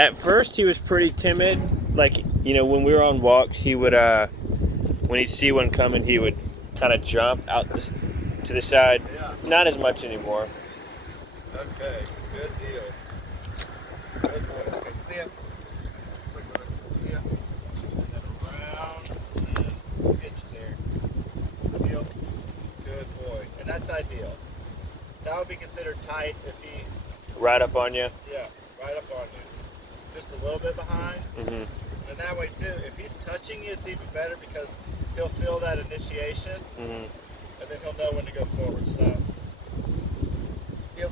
At first, he was pretty timid. Like, you know, when we were on walks, he would, when he'd see one coming, he would kind of jump out to the side. Yeah. Not as much anymore. Okay, good deal. Good boy. Okay, see ya. Quick with it. See ya. And then around, and then we'll get you there. Deal. Good boy. And that's ideal. That would be considered tight if he... Right up on you. Yeah, right up on you. Just a little bit behind. Mm-hmm. And that way too, if he's touching you, it's even better because he'll feel that initiation, Mm-hmm. and then he'll know when to go forward. Stop. Yep.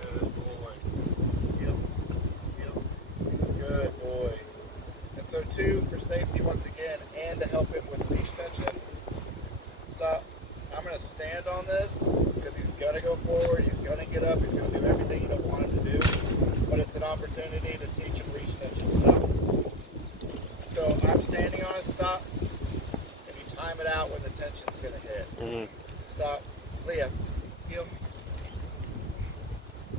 Good boy. Yep. Yep. Good boy. And so too, for safety once again, and to help him with leash tension, stop. I'm going to stand on this because he's going to go forward, he's going to get up, he's going to do everything you don't want him to do, but it's an opportunity to teach him leash tension. Stop. So I'm standing on it, stop, and you time it out when the tension's going to hit. Mm-hmm. Stop. Leah, heel.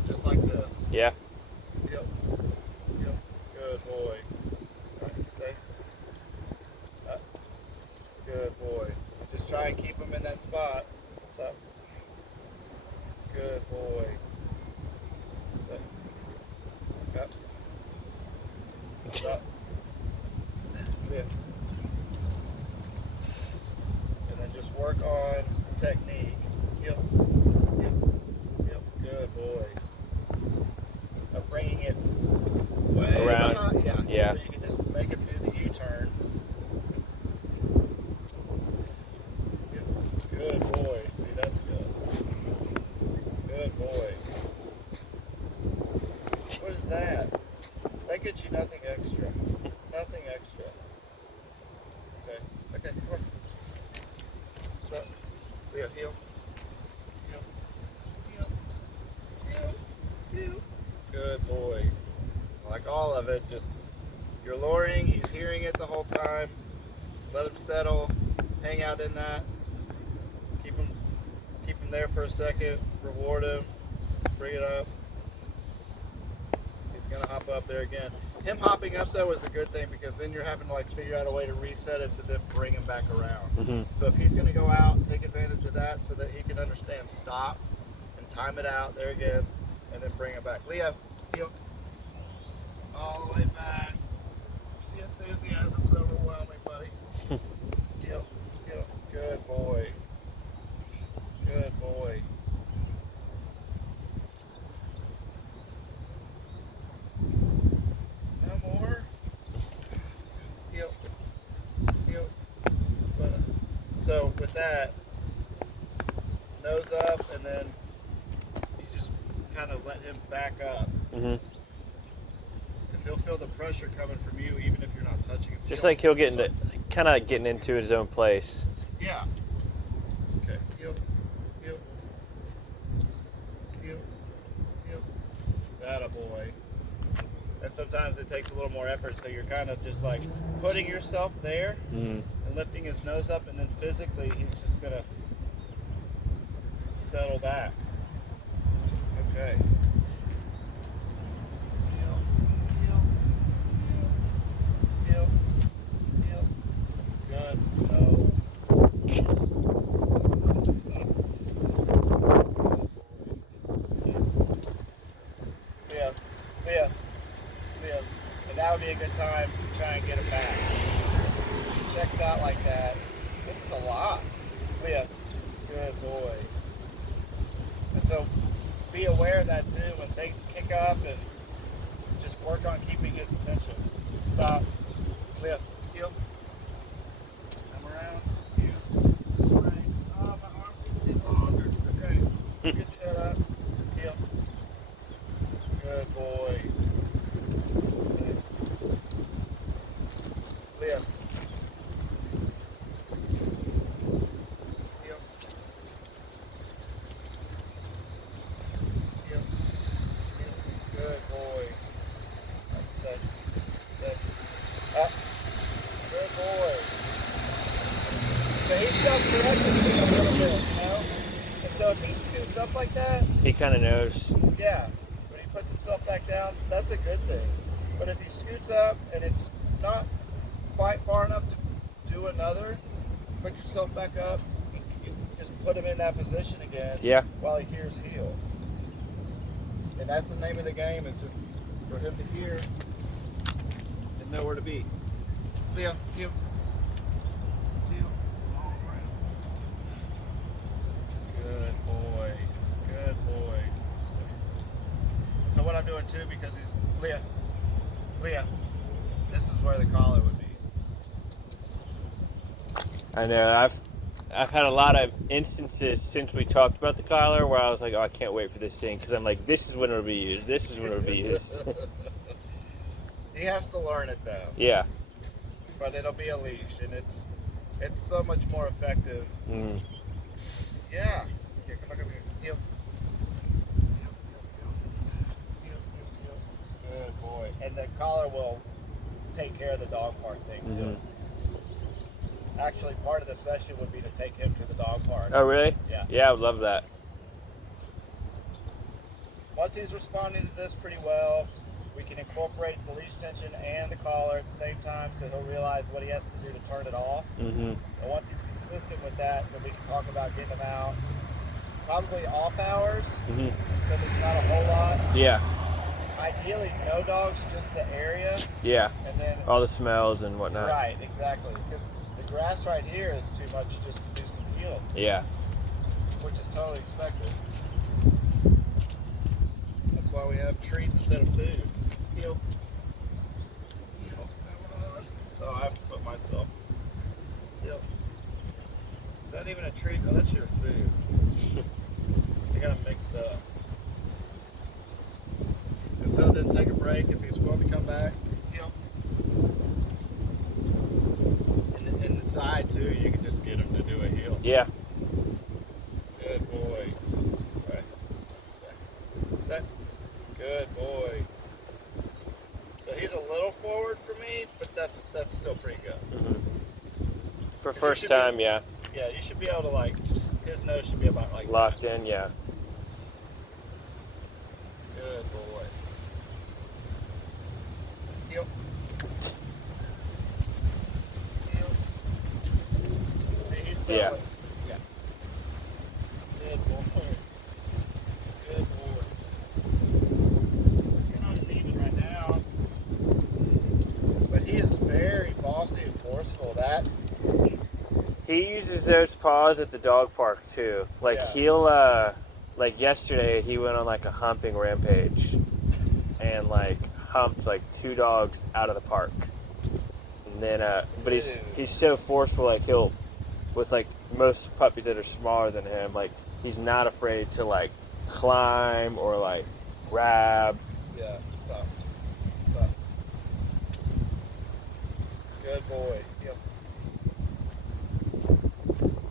Just like this. Yeah. Yep. Yep. Good boy. All right, stay. Up. Good boy. Just try and keep him in that spot. Stop. Good boy. Stop. Up. Stop. Yeah. And then just work on technique. Yep. Yep. Yep. Good boy. Of bringing it way Around. behind. Yeah. Yeah. So you can just make him do the U-turn. Good boy. See, that's good. Good boy. What is that? That gets you nothing extra. Nothing extra. Okay. Okay, come on. So, Leo, heel. Heel. Heel. Heel. Heel. Good boy. Like all of it, just you're luring, he's hearing it the whole time. Let him settle, hang out in that. Keep him there for a second, reward him, bring it up. He's gonna hop up there again. Him hopping up though is a good thing because then you're having to like figure out a way to reset it to then bring him back around. Mm-hmm. So if he's gonna go out, take advantage of that so that he can understand stop and time it out there again and then bring him back. Leo, heel. All the way back. The enthusiasm's overwhelming, buddy. Yep, yep. Good boy. Good boy. No more. Yep. Yep. So with that, nose up, and then you just kind of let him back up. Mm-hmm. Because he'll feel the pressure coming from you even if you're not touching him. Just like he'll get into, kind of getting into his own place. Yeah. Okay. Yep. Yep. Yep. Yep. That boy. And sometimes it takes a little more effort, so you're kind of just like putting yourself there Mm-hmm. and lifting his nose up, and then physically he's just gonna settle back. Okay. Heel. Good. No. Leah. Leah. Leah. And that would be a good time to try and get him back. He checks out like that. This is a lot. Leah. Good boy. And so be aware of that too when things kick up, and just work on keeping his attention. Stop. Leah. Heel. Come around. You. This way. Oh, my arms need to get longer. Okay. Get your head up. Heel. Good boy. Leah. Heel. Heel. Heel. Good boy. Stay. Stay. Up. Good boy. So he's self-correcting a little bit, you know? And so if he scoots up like that, He kind of knows. yeah. When he puts himself back down, that's a good thing. But if he scoots up and it's not quite far enough to do another, put yourself back up, you just put him in that position again while he hears heel. And that's the name of the game, is just for him to hear and know where to be. Leo, heel. Heel. All around. Good boy. Good boy. So what I'm doing too, because he's Leah, this is where the collar would be. I know. I've had a lot of instances since we talked about the collar where I was like, oh, I can't wait for this thing, because I'm like, this is when it'll be used. This is when it'll be used. He has to learn it though. Yeah. But it'll be a leash, and it's so much more effective. Mm. Yeah. Here, come back up here. Heel. Good boy. And the collar will take care of the dog park thing too. Mm-hmm. Actually, part of the session would be to take him to the dog park. Oh, really? Yeah. Yeah, I would love that. Once he's responding to this pretty well, we can incorporate the leash tension and the collar at the same time, so he'll realize what he has to do to turn it off. Mm-hmm. And once he's consistent with that, then we can talk about getting him out. Probably off hours, Mm-hmm. so there's not a whole lot. Yeah. Ideally, no dogs, just the area. Yeah. And then all the smells and whatnot. Right, exactly. Because the grass right here is too much just to do some heel. Yeah. Which is totally expected. That's why we have treats instead of food. Heel. Heel. So I have to put myself. Heel. Is that even a treat? No, that's your food. I got them mixed up. And so then take a break if he's willing to come back. Heel. In the side too, you can just get him to do a heel. Yeah. Good boy. Right. Set. Good boy. So he's a little forward for me, but that's still pretty good. Mm-hmm. For first time, yeah. Yeah, you should be able to, like, his nose should be about like locked in, yeah. Good boy. Heel. Heel. See, he's so Yeah. Yeah. Good boy. Good boy. You're not even right now. But he is very bossy and forceful. That He uses those paws at the dog park too. Like Yeah. he'll like yesterday he went on like a humping rampage and like humped like 2 dogs out of the park. And then but he's so forceful, like he'll, with like most puppies that are smaller than him, like he's not afraid to like climb or like grab. Yeah, stop. Stop. Good boy. Yep.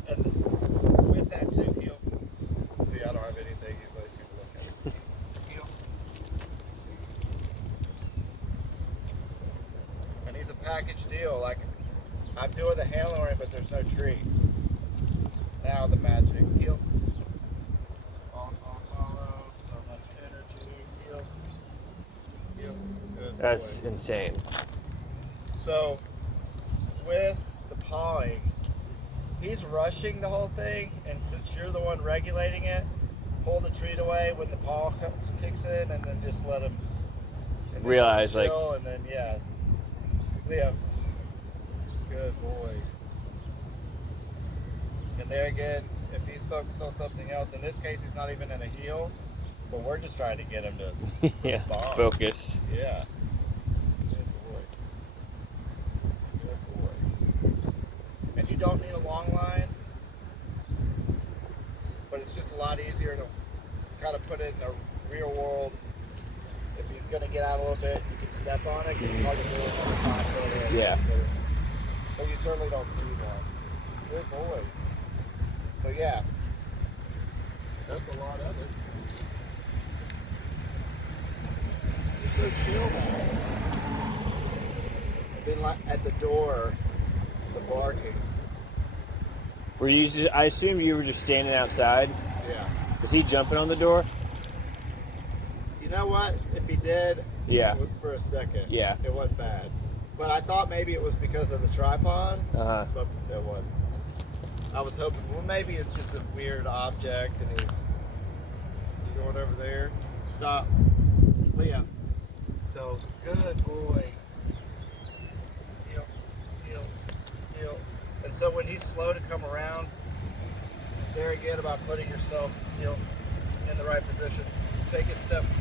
And with that too, heel. See, I don't have anything. He's letting people look at it. Heel. And he's a package deal. Like, I'm doing the handlering, but there's no treat. Now the magic. Heel. Follow. So much energy. Heel. Heel. Good That's boy. insane. So, with the pawing, he's rushing the whole thing, and since you're the one regulating it, pull the treat away when the paw kicks in, and then just let him Realize, like, and then yeah, Leo, good boy. And there again, if he's focused on something else, in this case, he's not even in a heel, but we're just trying to get him to yeah, respond. focus. Yeah. Good boy. Good boy. And you don't need a long line, but it's just a lot easier to kind of put it in the real world. If he's going to get out a little bit, you can step on it, because it's hard to do it on the top foot. Yeah. But you certainly don't need one. Good boy. So yeah, that's a lot of it. You're so chill now. Been like at the door, the barking. Were you just, I assume you were just standing outside? Yeah. Was he jumping on the door? you know what? If he did, Yeah. it was for a second. Yeah. It wasn't bad. But I thought maybe it was because of the tripod. So it wasn't. I was hoping, well, maybe it's just a weird object and he's going over there. Stop. Liam. So, good boy. Heel, heel, heel. And so when he's slow to come around, there again about putting yourself, in the right position. Take a step